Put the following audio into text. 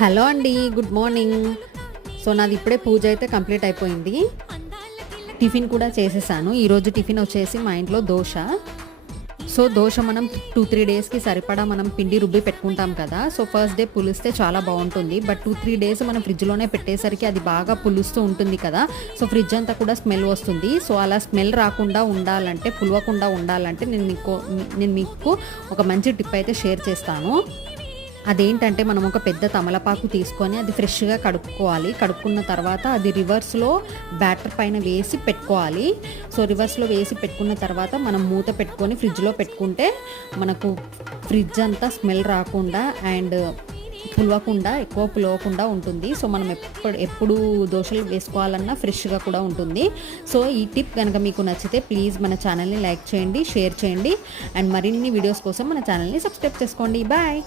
Hello అండి, good morning. So నాది ఇప్పుడే పూజ అయితే కంప్లీట్ అయిపోయింది. టిఫిన్ కూడా చేసేసాను. ఈరోజు టిఫిన్ వచ్చేసి మా ఇంట్లో దోశ. సో దోశ మనం 2-3 డేస్కి సరిపడా మనం పిండి రుబ్బి పెట్టుకుంటాం కదా. సో ఫస్ట్ డే పులిస్తే చాలా బాగుంటుంది. బట్ 2-3 డేస్ మనం ఫ్రిడ్జ్లోనే పెట్టేసరికి అది బాగా పులుస్తూ ఉంటుంది కదా. సో ఫ్రిడ్జ్ అంతా కూడా స్మెల్ వస్తుంది. సో అలా స్మెల్ రాకుండా ఉండాలంటే, పులవకుండా ఉండాలంటే నేను మీకు ఒక మంచి టిప్ అయితే షేర్ చేస్తాను. అదేంటంటే మనం ఒక పెద్ద తమలపాకు తీసుకొని అది ఫ్రెష్గా కడుక్కోవాలి. కడుక్కున్న తర్వాత అది రివర్స్లో బ్యాటర్ పైన వేసి పెట్టుకోవాలి. సో రివర్స్లో వేసి పెట్టుకున్న తర్వాత మనం మూత పెట్టుకొని ఫ్రిడ్జ్లో పెట్టుకుంటే మనకు ఫ్రిడ్జ్ అంతా స్మెల్ రాకుండా అండ్ ఎక్కువ పులవకుండా ఉంటుంది. సో మనం ఎప్పుడు దోశలు వేసుకోవాలన్నా ఫ్రెష్గా కూడా ఉంటుంది. సో ఈ టిప్ కనుక మీకు నచ్చితే ప్లీజ్ మన ఛానల్ని లైక్ చేయండి, షేర్ చేయండి అండ్ మరిన్ని వీడియోస్ కోసం మన ఛానల్ని సబ్స్క్రైబ్ చేసుకోండి. బాయ్.